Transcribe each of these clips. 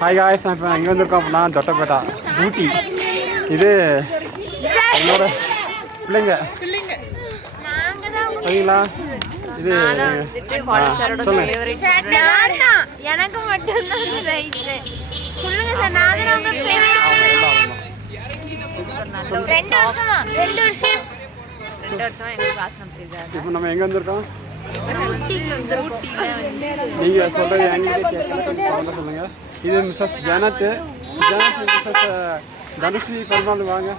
Hi guys, நான் இப்போ எங்கே வந்திருக்கோம் அப்படின்னா தொட்டப்பேட்டா ஊட்டி. இது என்னோட பிள்ளைங்க சரிங்களா? இது சொல்லுங்க. எனக்கு மட்டும்தான் சொல்லுங்க சார். நான் 2 வருஷமா எங்க கிளாஸ் நடத்திருக்காரு. இப்போ நம்ம எங்கே வந்திருக்கோம்? நீங்கள் சொல்கிறது என்கிட்ட கேட்கல, சொல்லுங்கள். இது மிஸ்ஸஸ் ஜனத், மிஸ்ஸஸ் தனுஸ்ரீ பெருமாள். வாங்க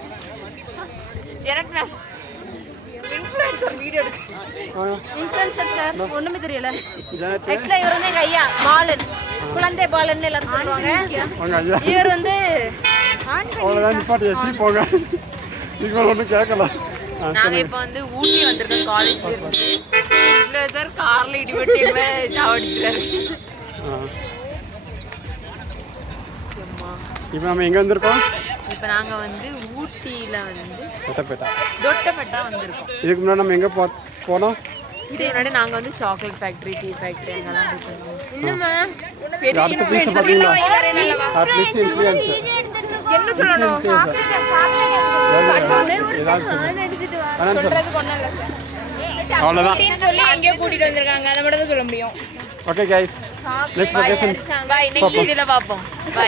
இன்ஃப்ளூயன்சர் சார். ஒண்ணுமே தெரியல. ஆக்சுவலா இவர் வந்து எங்க ஐயா பாலன், குழந்தை பாலன் எல்லாரும் சொல்லுவாங்க. இவர் வந்து அவ்வளோதான், நிப்பாட்டி வச்சு போங்க. நீங்கள் ஒன்றும் கேட்கல. நாங்க இப்போ வந்து ஊட்டி வந்திருக்கோம் காலேஜ்ல சார். கார்ல இடிபட்டு சாவடிக்கிறாரு. இப்போ நம்ம எங்கே வந்திருக்கோம்? இப்போ நாங்க வந்து ஊட்டியில வந்து தொட்டப்பேட்டா வந்திருக்கோம். இதுக்கு முன்னாடி நம்ம எங்கே போனோம்? இதுக்கு முன்னாடி நாங்க வந்து சாக்லேட் ஃபேக்டரி, டீ ஃபேக்டரி அங்கெல்லாம் போயிருந்தோம். அட்லீஸ்ட் இன்ஃப்ளூயன்சர் என்ன சொல்லணும்? அவ்வளோதான். எங்கேயோ கூட்டிட்டு வந்திருக்காங்க, அதை மட்டும் தான் சொல்ல முடியும். ஓகே கைஸ், நெக்ஸ்ட் லொகேஷன் பாப்போம். பை.